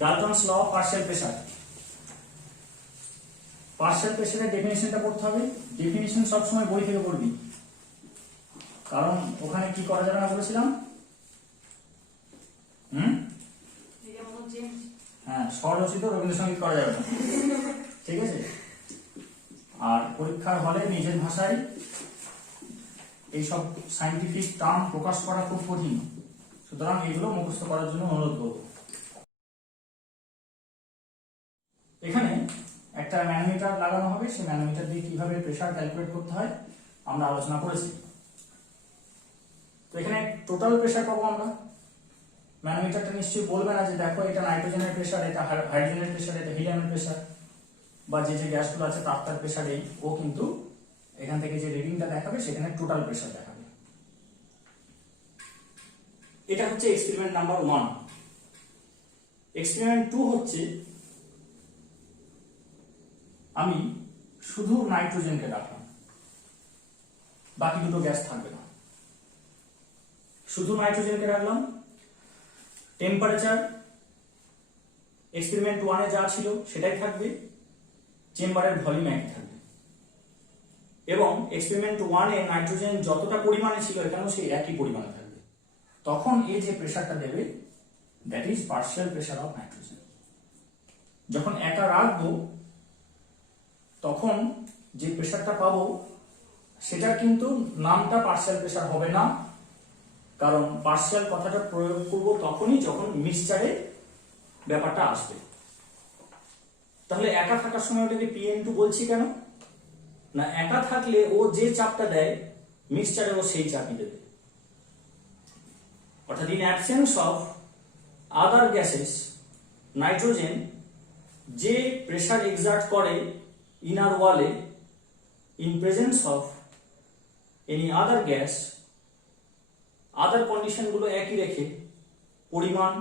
ডালটনস law of partial pressure. Partial প্রেসারের ডেফিনিশনটা পড়তে হবে। ডেফিনিশন সবসময় বই থেকে পড়বি, কারণ ওখানে কি করা যাবে না বলেছিলাম। হ্যাঁ, স্বরচিত রবীন্দ্রসঙ্গীত করা যাবে না, ঠিক আছে। আর পরীক্ষার হলে নিজের ভাষায় এইসব সাইন্টিফিক টার্ম প্রকাশ করা খুব কঠিন, সুতরাং এগুলো মুখস্থ করার জন্য অনুরোধ করব। এখানে একটা ম্যানোমিটার লাগানো হবে, সেই ম্যানোমিটার দিয়ে কিভাবে প্রেসার ক্যালকুলেট করতে হয় আমরা আলোচনা করেছি। তো এখানে টোটাল প্রেসার পাবো আমরা। ম্যানোমিটারটা নিশ্চয়ই বলবে না যে দেখো এটা নাইট্রোজেনের প্রেসার, এটা হাইড্রোজেনের প্রেসার, এটা হিলিয়ামের প্রেসার, বা যে যে গ্যাসগুলো আছে তার প্রেসার এই। ও কিন্তু এখান থেকে যে রিডিংটা দেখাবে সেখানে টোটাল প্রেসার দেখাবে। এটা হচ্ছে এক্সপেরিমেন্ট নাম্বার 1। এক্সপেরিমেন্ট 2 হচ্ছে আমি শুধু নাইট্রোজেনকে রাখলাম, বাকি দুটো গ্যাস থাকবে না। শুধু নাইট্রোজেনকে রাখলাম। টেম্পারেচার এক্সপেরিমেন্ট 1 এ যা ছিল সেটাই থাকবে, চেম্বারের ভলিউম একই থাকবে, এবং এক্সপেরিমেন্ট 1 এ নাইট্রোজেন যতটা পরিমাণে ছিল এখানেও সেই একই পরিমাণে থাকবে। তখন এই যে প্রেসারটা দেবে, that is partial pressure of nitrogen. যখন একা রাখবো তখন যে প্রেসারটা পাবো সেটা কিন্তু নামটা পার্শিয়াল প্রেসার হবে না, কারণ পার্শিয়াল কথাটা প্রয়োগ করব তখনই যখন মিক্সচারে ব্যাপারটা আসবে। তাহলে একা থাকার সময় ওটাকে PN2 বলছি কেন না, একা থাকলে ও যে চাপটা দেয় মিক্সচারে ও সেই চাপই দেবে। অর্থাৎ in absence of other gases nitrogen যে প্রেসার এক্সার্ট করে ইনার ওয়ালে, in presence of any other gas, other কন্ডিশনগুলো একই রেখে পরিমাণ,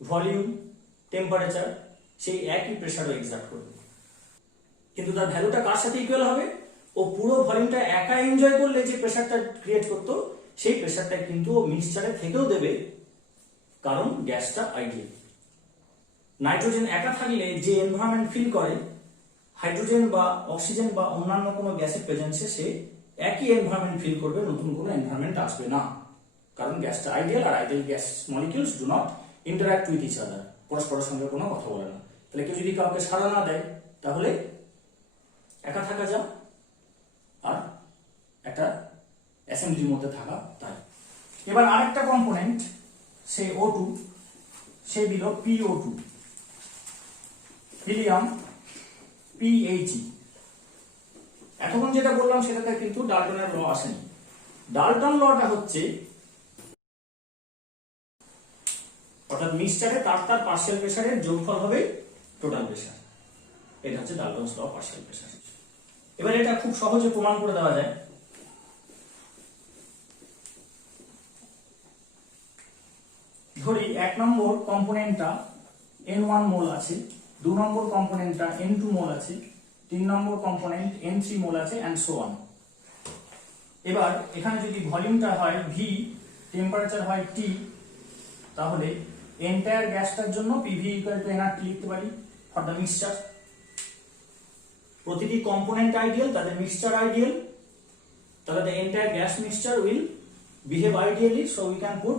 ভলিউম, টেম্পারেচার সেই একই প্রেসারও এক্সার্ট করবে, কিন্তু তার ভ্যালুটা কার সাথে ইকুয়াল হবে? ও পুরো ভলিউমটা একা এনজয় করলে যে প্রেসারটা ক্রিয়েট করতো সেই প্রেসারটা কিন্তু ও মিক্সচারে থেকেও দেবে, কারণ গ্যাসটা আইডিয়াল। নাইট্রোজেন একা থাকলে যে এনভায়রনমেন্ট ফিল করে, হাইড্রোজেন বা অক্সিজেন বা অন্যান্য কোনো গ্যাসের প্রেজেন্সে সে একই এনভায়রনমেন্ট ফিল করবে, নতুন কোনো এনভায়রনমেন্ট আসবে না, কারণ গ্যাসটা আইডিয়াল। আর ideal gas molecules do not interact with each other, পরস্পরের সঙ্গে কোনো কথা বলে না। তাহলে কেউ যদি কাউকে সাড়া না দেয় তাহলে একা থাকা যা আর একটা অ্যাসেম্বলির মধ্যে থাকা তাই। এবার আরেকটা কম্পোনেন্ট সে O2, সে দিল PO2, হিলিয়াম PHE। এতক্ষণ যেটা বললাম সেটাতে কিন্তু ডাল্টনের ল আসেনি। ডাল্টন লটা হচ্ছে অর্থাৎ মিক্সচারে তার পার্শিয়াল প্রেসারের যোগফল হবে টোটাল প্রেসার। এটা হচ্ছে ডাল্টনস ল অফ পার্শিয়াল প্রেসার। এবার এটা খুব সহজে প্রমাণ করে দেওয়া যায়। ধরি 1 নম্বর কম্পোনেন্টটা N1 মোল আছে, 2 নম্বর কম্পোনেন্টটা N2 মোল আছে, 3 নম্বর কম্পোনেন্ট N3 মোল আছে, এন্ড সো অন। এবার এখানে যদি ভলিউমটা হয় V, টেম্পারেচার হয় T, তাহলে এন্টায়ার গ্যাসটার জন্য PV = nRT লিখতে পারি ফর দ্য মিক্সচার। প্রতিটি কম্পোনেন্ট আইডিয়াল, তাদের মিক্সচার আইডিয়াল, তাহলে the entire gas mixture will behave ideally, so we can put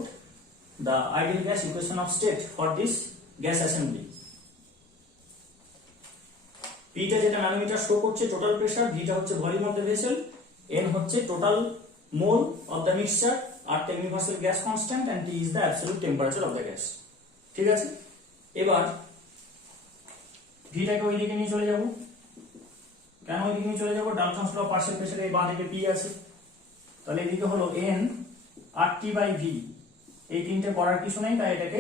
the ideal gas equation of state for this gas assembly. P টা যেটা manometer show করছে total pressure, V টা হচ্ছে volume of the vessel, N হচ্ছে total mole of the mixture, R টা universal gas constant, and T is the absolute temperature of the gas. ঠিক আছে, এবার V টাকে ওইদিকে নিয়ে চলে যাব। কেন ওইদিকে নিয়ে চলে যাব? ডালটনস ল অফ পার্শিয়াল প্রেসারে এই বাঁ দিকে P আছে, তাহলে এদিকে হলো N RT/V। এই তিনটে করার কিছু নেই, তাই এটাকে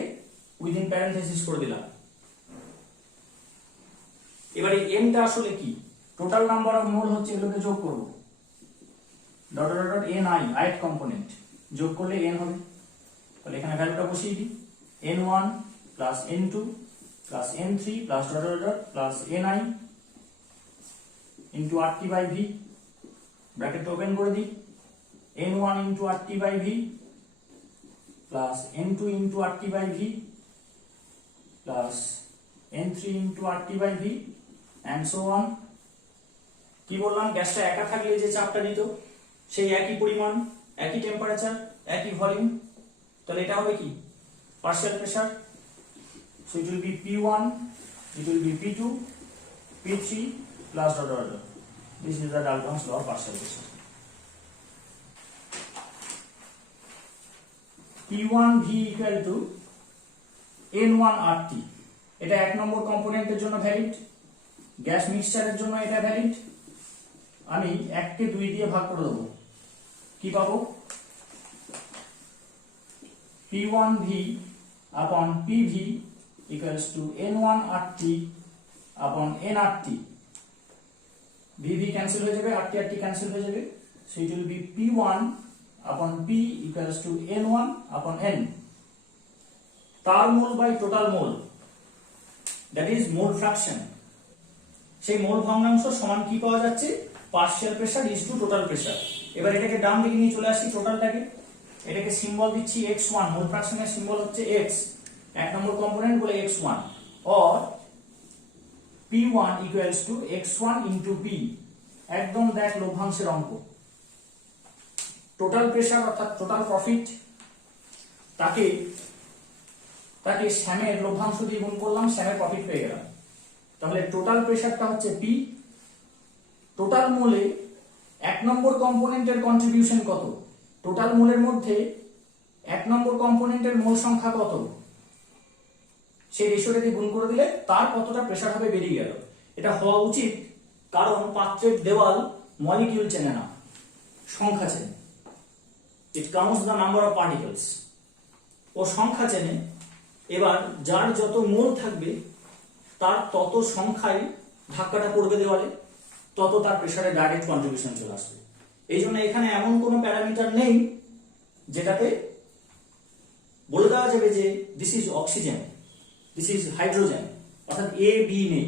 উইদিন প্যারেনথেসিস করে দিলাম। এবার এই M টা আসলে কি? টোটাল নাম্বার অফ মোল হচ্ছে, এগুলোকে যোগ করব, dot dot dot Ni, ith component, যোগ করলে N হবে। তাহলে এখানে ভ্যালুটা বসিয়ে দিই, N1 plus N2 plus N3 plus dot dot dot plus Ni into RT/V, ব্র্যাকেটটা ওপেন করে দিই, N1 into RT/V plus N2 into RT/V plus n3 into RT by V and so on. কি বললাম, গ্যাসটা একা থাকলে যে চাপটা দিত সেই একই পরিমাণ, একই টেম্পারেচার, একই ভলিউম, তাহলে এটা হবে কি partial pressure. So it will be P1, it will be P2, P3 plus dot dot dot. This is the Dalton's law of partial pressure. P1V equal to N1 RT. এটা এক নম্বর কম্পোনেন্টের জন্য valid, gas মিক্সচারের জন্য এটা valid. আমি 1 কে 2 দিয়ে ভাগ করে দেব, কি পাবো? P1V upon PV equals to N1 RT upon nRT. VV cancel হয়ে যাবে, RT RT cancel হয়ে যাবে, so it will be P1 upon P equals to N1 upon N. তার mole by total mole, that is mole fraction. সেই mole ভগ্নাংশ সমান কি পাওয়া যাচ্ছে? Partial pressure is to total pressure. এবার এটাকে ডান দিকে নিয়ে চলে আসি, টোটালটাকে, এটাকে সিম্বল দিচ্ছি x1, মোল ফ্র্যাকশনের সিম্বল হচ্ছে x, এক নম্বর কম্পোনেন্ট বলে x1, or P1 equals to x1 into P, একদম দেখ লভ্যাংশের অঙ্ক। টোটাল প্রেসার অর্থাৎ টোটাল প্রফিট, তাকে স্যামের লভ্যাংশ দিয়ে গুণ করলাম, স্যামের প্রফিট পেয়ে গেলাম। তাহলে টোটাল প্রেসারটা হচ্ছে P, টোটাল মোলে এক নম্বর কম্পোনেন্টের কন্ট্রিবিউশন কত, টোটাল মোলের মধ্যে এক নম্বর কম্পোনেন্টের মোল সংখ্যা কত, সেই রেশিওটা দিয়ে গুণ করে দিলে তার কতটা প্রেসার হবে বেরিয়ে গেল। এটা হওয়া উচিত, কারণ পাত্রের দেওয়াল মলিকিউল চেনে না, সংখ্যা চেনে। It counts the number of particles, ও সংখ্যা চেনে। এবার যার যত মোল থাকবে তার তত সংখ্যায় ধাক্কাটা পড়বে দেওয়ালে, তত তার প্রেসারে ডাইরেক্ট কন্ট্রিবিউশন চলে আসবে। এই জন্য এখানে এমন কোনো প্যারামিটার নেই যেটাতে বলে দেওয়া যাবে যে this is oxygen, this is hydrogen, অর্থাৎ এ বি নেই।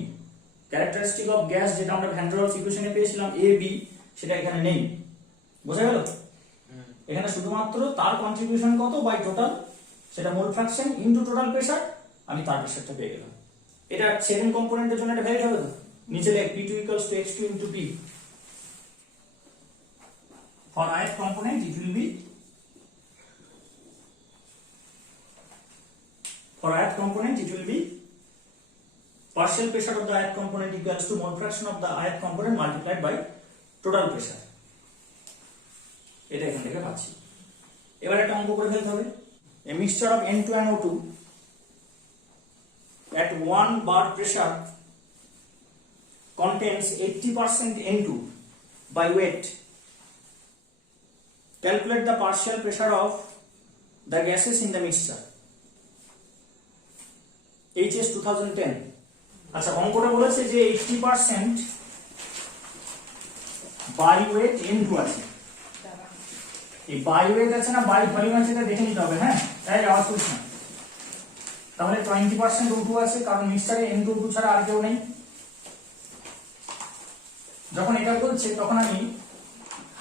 ক্যারেক্টারিস্টিক অফ গ্যাস যেটা আমরা ভ্যান ডার ওয়ালস ইকুয়েশনে পেয়েছিলাম এ বি, সেটা এখানে নেই। বোঝা গেল? এখানে শুধুমাত্র তার কন্ট্রিবিউশন কত বাই টোটাল, সেটা মোল ফ্র্যাকশন ইনটু টোটাল প্রেসার, আমি তার প্রেসারটা পেয়ে গেলাম। এটা সেকেন্ড কম্পোনেন্টের জন্য এটা ভ্যালিড হবে তো? নিচে লেখ P2 equals to x2 into P. For ith component it will be, for ith component it will be partial pressure of the ith component equals to mole fraction of the ith component multiplied by total pressure. এটা এখান থেকে পাচ্ছি। এবার একটা অঙ্ক করে ফেলতে হবে। A mixture of N2 and O2 at 1 bar pressure contains 80% N2 by weight. Calculate the partial pressure of the gases in the mixture. HS 2010. আচ্ছা, অঙ্কটা বলেছে যে 80% বাই ওয়েট N2 আছে। এই বাই ওয়েট আছে না বাই ভলিউম আছে, এটা দেখে নিতে হবে। হ্যাঁ, তাই আওয়াজ করছি না। তাহলে 20% O2 আছে, কারণ মিক্সচারে N2 O2 ছাড়া আর কেউ নেই। যখন এটা বলছে তখন আমি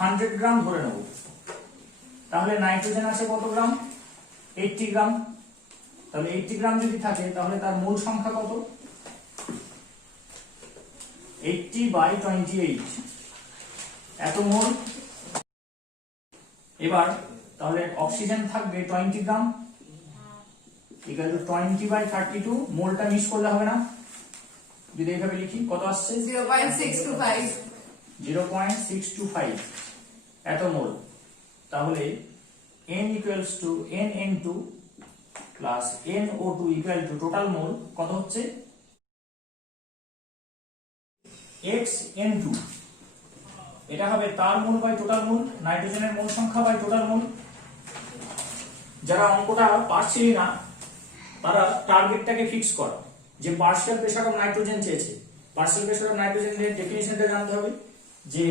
100 গ্রাম ধরে নেব। তাহলে নাইট্রোজেন আছে কত গ্রাম? 80 গ্রাম। তাহলে 80 গ্রাম যদি থাকে তাহলে তার মোল সংখ্যা কত? 80 বাই 28, এত মোল। এবার তাহলে অক্সিজেন থাকবে 20 গ্রাম ইকুয়াল টু 20 বাই 32, মোলটা মিস করলে হবে না। যদি এইভাবে লিখি কত আসছে? 0.625 এত মোল। তাহলে n equals to nN2 plus nO2 equal to total mole কত হচ্ছে? xN2। এটা হবে তার মোল বাই টোটাল মোল, নাইট্রোজেনের মোল সংখ্যা বাই টোটাল মোল। যারা অঙ্কটা পারছিলি না তারা টার্গেটটাকে ফিক্স কর, যে পার্শিয়াল প্রেসার অফ নাইট্রোজেন চেয়েছে। পার্শিয়াল প্রেসার অফ নাইট্রোজেনের ডেফিনিশনটা জানতে হবে, যে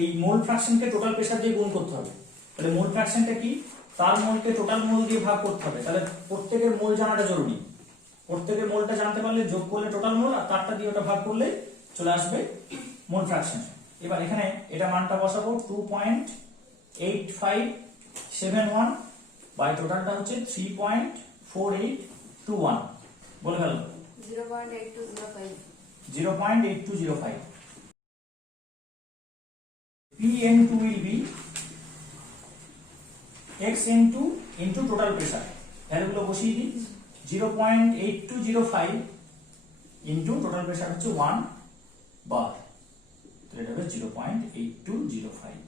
এই মোল ফ্র্যাকশনকে টোটাল প্রেসার দিয়ে গুণ করতে হবে। তাহলে মোল ফ্র্যাকশনটা কি? তার মোলকে টোটাল মোল দিয়ে ভাগ করতে হবে। তাহলে প্রত্যেকের মোল জানাটা জরুরি। প্রত্যেকের মোলটা জানতে পারলে যোগ করলে টোটাল মোল, আর তারটা দিয়ে ওটা ভাগ করলে চলে আসবে মোল ফ্র্যাকশন। এবার এখানে এটা মানটা বসাবো 2.8571 বাই টোটালটা হচ্ছে 3.4821। বলে ফেলো। 0.8205 Pn2 will be x into total pressure, ভ্যালুগুলো বসিয়ে দিই। 0.8205 into total pressure হচ্ছে 1 bar, তো এটা হবে 0.8205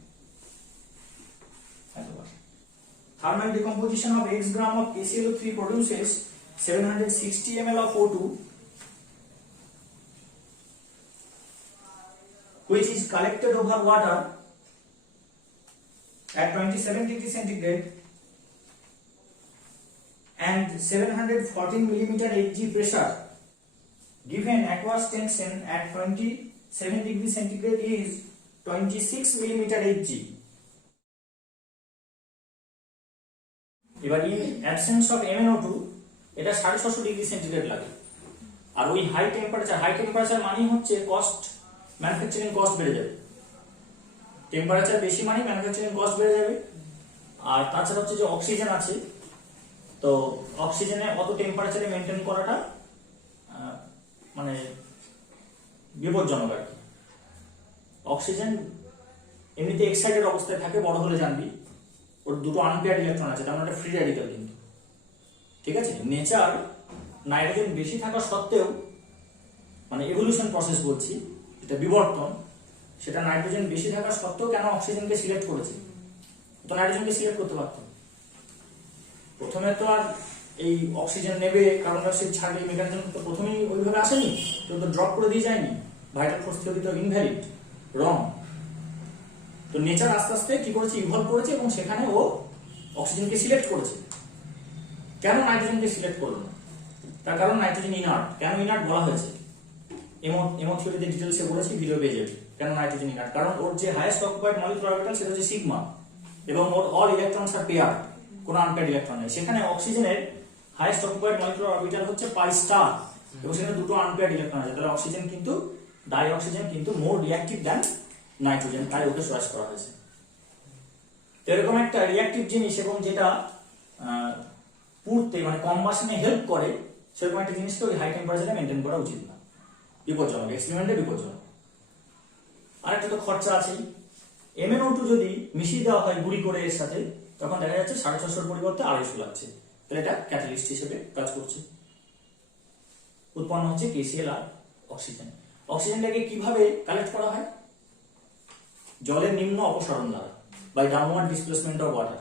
bar. Thermal decomposition of x gram of KClO3 produces 760 ml of O2, which is collected over water at 27 degrees centigrade and 714 millimeter Hg pressure. Given aqueous tension at 27 degrees centigrade is 26 millimeter Hg. এবার in absence of MnO2 এটা 650 degree centigrade লাগে। আর ওই high temperature মানে হচ্ছে cost, manufacturing cost বেড়ে যাবে। Temperature বেশি মানে ম্যানুফ্যাকচারিং কস্ট বেড়ে যাবে। আর তাছাড়া হচ্ছে যে অক্সিজেন আছে, তো অক্সিজেনে অত টেম্পারেচারে মেনটেন করাটা মানে বিপজ্জনক আর কি। অক্সিজেন এমনিতে এক্সাইটেড অবস্থায় থাকে, বড় হলে জানবি ওর দুটো আনপেয়ার্ড ইলেকট্রন আছে, তার মানে ফ্রি রেডিক্যাল কিন্তু, ঠিক আছে। নেচার নাইট্রোজেন বেশি থাকা সত্ত্বেও, মানে এভলিউশন প্রসেস বলছি, যেটা বিবর্তন, সেটা নাইট্রোজেন বেশি থাকা সত্ত্বেও কেন অক্সিজেনকে সিলেক্ট করেছে? তো নাইট্রোজেনকে সিলেক্ট করতে পারতো প্রথমে, তো আর এই অক্সিজেন নেবে কার্বন ডাই অক্সাইড ছাড়বে এই মেকানিজম তো প্রথমেই ওইভাবে আসেনি, তো ড্রপ করে দিয়ে যায়নি। ভাইটাল ফোর্স থিওরি তো ইনভ্যালিড, রং। তো নেচার আস্তে আস্তে কি করেছে, ইভলভ করেছে এবং সেখানে ও অক্সিজেনকে সিলেক্ট করেছে। কেন নাইট্রোজেনকে সিলেক্ট করলো না? তার কারণ নাইট্রোজেন ইনার্ট। কেন ইনার্ট বলা হয়েছে এমো থিওরিতে ডিটেইলসে বলেছি, ভিডিও পেয়ে যাবে। কেন নাইট্রোজেন ইনার্ট? কারণ ওর যে হাইয়েস্ট অকুপাইড মলিকুলার অরবিটাল সেটা হচ্ছে সিগমা, এবং ওর অল ইলেকট্রনস আর পেয়ার, কোনো আনপেয়ার্ড ইলেকট্রন নেই। সেখানে অক্সিজেনের হাইয়েস্ট অকুপাইড মলিকুলার অরবিটাল হচ্ছে পাই স্টার, এবং সেখানে দুটো আনপেয়ার্ড ইলেকট্রন আছে। তাহলে অক্সিজেন কিন্তু, ডাই অক্সিজেন কিন্তু মোর রিঅ্যাক্টিভ দ্যান নাইট্রোজেন, তাই ওকে চয়েস করা হয়েছে। তো এরকম একটা রিঅ্যাক্টিভ জিনিস এবং যেটা পুড়তে মানে কম্বাশনে হেল্প করে, সেরকম একটা জিনিসকে ওই হাই টেম্পারেচারে মেনটেন করা উচিত না, বিপজ্জনক, এক্সপেরিমেন্টে বিপজ্জনক। আরেকটা তো খরচা আছেই। MnO2 যদি মিশিয়ে দেওয়া হয় গুঁড়ি করে এর সাথে, তখন দেখা যাচ্ছে 650 পরিবর্তে 250 লাগছে। তাহলে এটা ক্যাটালিস্ট হিসেবে কাজ করছে। উৎপন্ন হচ্ছে KCl আর অক্সিজেন। অক্সিজেনটাকে কিভাবে কালেক্ট করা হয়? জলের নিম্ন অপসারণ দ্বারা, by downward displacement of water.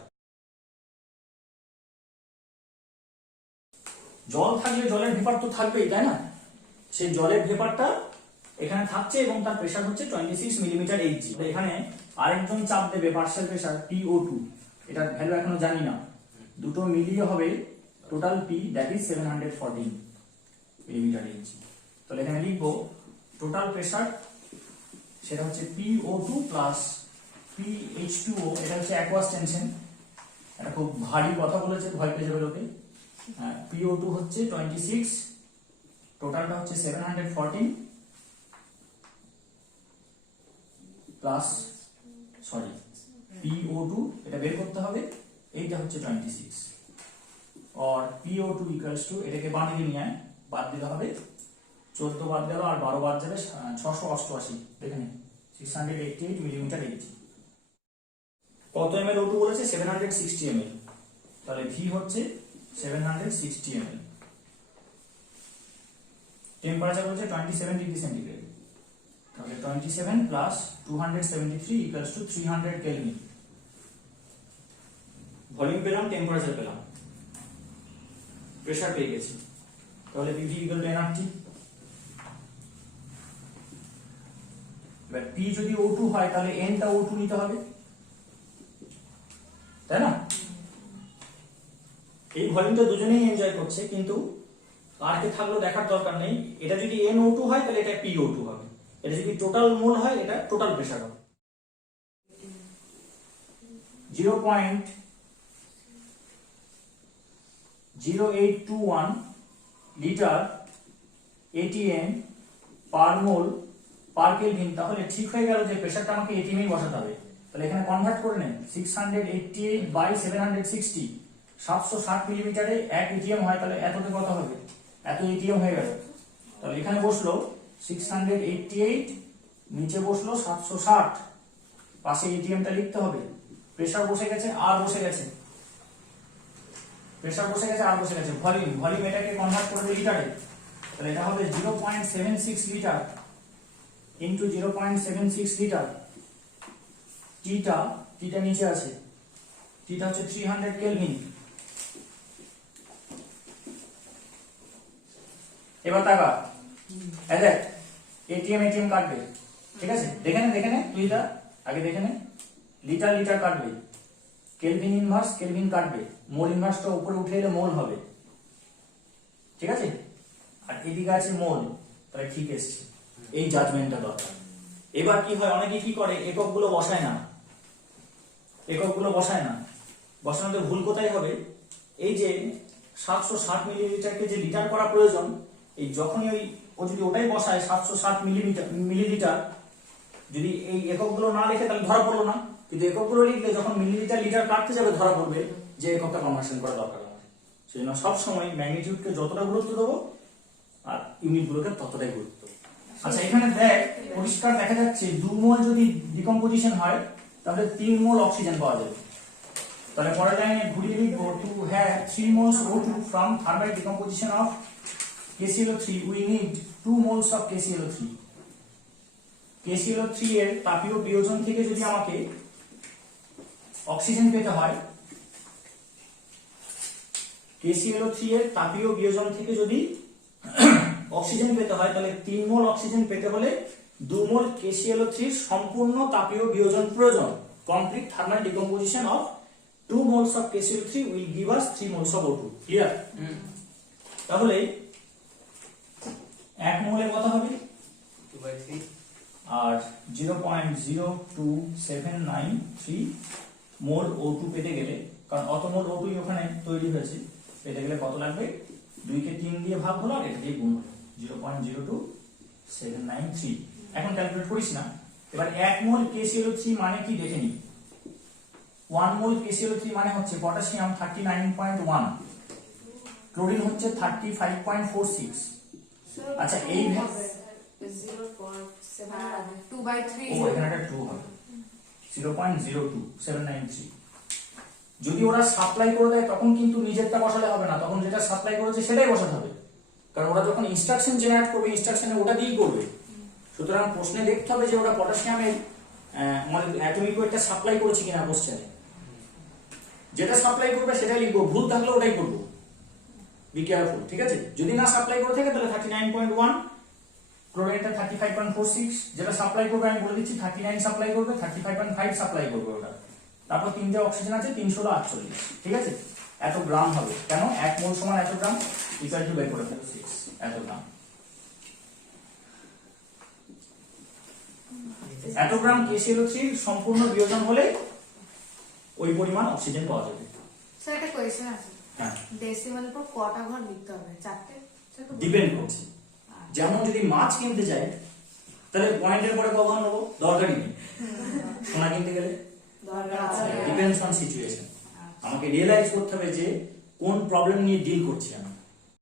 জল থাকলে জলের ভেপার তো থাকবেই, তাই না? সেই জলের ভেপারটা এখানে থাকছে এবং তার প্রেসার হচ্ছে 26 মিলিমিটার Hg। এখানে আরেকজন চাপ দেবে পার্শিয়াল প্রেসার PO2, এটার ভ্যালু এখনো জানি না, দুটো মিলিয়ে হবে total P, that is 714 millimetre Hg। তাহলে এখানে লিখবো টোটাল প্রেসার, সেটা হচ্ছে PO2 প্লাস PH2O, এটা হচ্ছে অ্যাকুয়াস টেনশন। এটা খুব ভারী কথা বলেছে, ভয় পেয়ে যাবে লোকে। PO2 হচ্ছে 26, টোটালটা হচ্ছে 714 প্লাস PO2, এটা বের করতে হবে, এইটা হচ্ছে 26, আর PO2 ইকুয়ালস টু, এটাকে বাদ দিকে নিয়ে বাদ দিতে হবে, 14 বাদ গেল আর 12 বাদ যাবে, 688, এখানে 688 মিলিমিটার Hg। কত ml O2 বলেছে? 760 ml, তাহলে V হচ্ছে 760 ml। টেম্পারেচার হচ্ছে 27 ডিগ্রি সেন্টিগ্রেড, তাহলে 27 plus 273 equals to 300 kelvin. Volume পেলাম, টেম্পারেচার পেলাম, প্রেসার পেয়ে গেছি, তাহলে PV ইকুয়াল টু nRT। এবার P যদি O2 হয় তাহলে N টা O2 নিতে হবে, তাই না? এই ভলিউমটা দুজনেই এনজয় করছে, কিন্তু আর কে থাকলো দেখার দরকার নেই। এটা যদি NO2 হয় তাহলে এটা PO2 হবে, এটা যদি টোটাল মোল হয় এটা টোটাল প্রেসার হবে। 0.0821 লিটার ATM পার মোল পার কেলভিন। তাহলে ঠিক হয়ে গেল যে প্রেসারটা আমাকে ATM এই বসাতে হবে। তাহলে এখানে কনভার্ট করে নেন, 688 বাই 760, 760 মিলিমিটারে 1 ATM হয়, তাহলে এততে কত হবে? এত এটিএম হয়ে গেল। তাহলে এখানে বসলো 688, নিচে বসলো 760, পাশে এটিএমটা লিখতে হবে। প্রেসার বসে গেছে, আর বসে গেছে, প্রেসার বসে গেছে, আর বসে গেছে। ভলিউম এটাকে কনভার্ট করবে লিটারে, তাহলে এটা হবে 0.76 লিটার ইনটু 0.76 লিটার। টিটা নিচে আছে, টিটা হচ্ছে 300 কেলভিন। এবার তাকা, দেখ এটিএম কাটবে, ঠিক আছে? দেখে নে তুই এটা আগে দেখে নে। লিটার কাটবে, কেলভিন ইনভার্স কেলভিন কাটবে, মোল ইনভার্সটা উপরে উঠে এলে মোল হবে, ঠিক আছে? আর এদিকে আছে মোল, তাহলে ঠিক এসছে। এই জাজমেন্টটা দরকার। এবার কি হয়, অনেকে কি করে এককগুলো বসায় না, বসানোতে ভুল কোথায় হবে? এই যে 760 মিলিলিটারকে যে লিটার করা প্রয়োজন, এই যখনই ও যদি ওটাই বসায় 760 মিলিলিটার, যদি এই এককগুলো না লিখে তাহলে ধরা পড়লো না, কিন্তু এককগুলো লিখলে যখন মিলিলিটার লিটার কাটতে যাবে ধরা পড়বে যে এককটা কনভার্সন করা দরকার আমার। সেজন্য সবসময় ম্যাগনিটিউডকে যতটা গুরুত্ব দেবো আর ইউনিটগুলোকে ততটাই গুরুত্ব। আচ্ছা এখানে দেখ, পরিষ্কার দেখা যাচ্ছে 2 মোল যদি ডিকম্পোজিশন হয় তাহলে 3 মোল অক্সিজেন পাওয়া যাবে। তাহলে পরের লাইনে ঘুরিয়ে লিখবো, to have 3 moles O2 from thermal decomposition of KClO3 we need 2 moles of KClO3. KClO3 এর তাপীয় বিয়োজন থেকে যদি আমাকে অক্সিজেন পেতে হয়, KClO3 এর তাপীয় বিয়োজন থেকে যদি অক্সিজেন পেতে হয়, তাহলে 3 মোল অক্সিজেন পেতে হলে 2 মোল KClO3 সম্পূর্ণ তাপীয় বিয়োজন প্রয়োজন। Complete thermal decomposition of 2 moles of KClO3 will give us 3 moles of O2. Clear? তাহলে 1 মোলে কত হবে? 2/3 আর 0.02793 মোল O2 পেতে গেলে, কারণ অত মোল O2 ওখানে তৈরি হয়েছে, পেতে গেলে কত লাগবে? 2 কে 3 দিয়ে ভাগ হলো আর এটা দিয়ে গুণ হলো, 0.02793। এখন ক্যালকুলেট করিস না। এবার 1 মোল KClO3 মানে কি দেখে নি। 1 মোল KClO3 মানে হচ্ছে পটাশিয়াম 39.1, ক্লোরিন হচ্ছে 35.46। আচ্ছা এই 2/3 ও এখানে একটা 2 হবে, 0.02793। যদি ওরা সাপ্লাই করে দেয় তখন কিন্তু নিজেরটা বসালে হবে না, তখন যেটা সাপ্লাই করেছে সেটাই বসাতে হবে, কারণ ওরা যখন ইনস্ট্রাকশন জেনারেট করবে ইনস্ট্রাকশনে ওটা দিয়েই করবে। সুতরাং প্রশ্নে দেখতে হবে যে ওরা পটাশিয়ামের মানে অ্যাটমিক ওয়েটটা সাপ্লাই করেছে কিনা কোশ্চেনে। যেটা সাপ্লাই করবে সেটাই লিখবো, ভুল থাকলে ওটাই করবো। বি কেয়ারফুল, ঠিক আছে? যদি না সাপ্লাই করে থাকে তাহলে 39.1, ক্লোরিনটা 35.46, যেটা সাপ্লাই করবে আমি বলে দিচ্ছি 39 সাপ্লাই করবে, 35.5 সাপ্লাই করবে ওটা। তারপর 3টে অক্সিজেন আছে, 348, ঠিক আছে? এত গ্রাম হবে। কেন? 1 মোল সমান এত গ্রাম, ইকুয়াল টু বাই করে ফেলো 6, এত গ্রাম। এত গ্রাম KClO3 সম্পূর্ণ বিয়োজন হলে ওই পরিমাণ অক্সিজেন পাওয়া যাবে। স্যার একটা কোয়েশ্চেন আছে, হ্যাঁ ডেসিমাল পর কটা ঘর লিখতে হবে? 4টে? ডিপেন্ড করছে। যেমন যদি মাছ কিনতে যাই তাহলে পয়েন্টের পরে কখন নেবো দরকারই নেই, সোনা কিনতে গেলে ডিপেন্ডস অন সিচুয়েশন। আমাকে রিয়েলাইজ করতে হবে যে কোন প্রবলেম নিয়ে ডিল করছি আমি।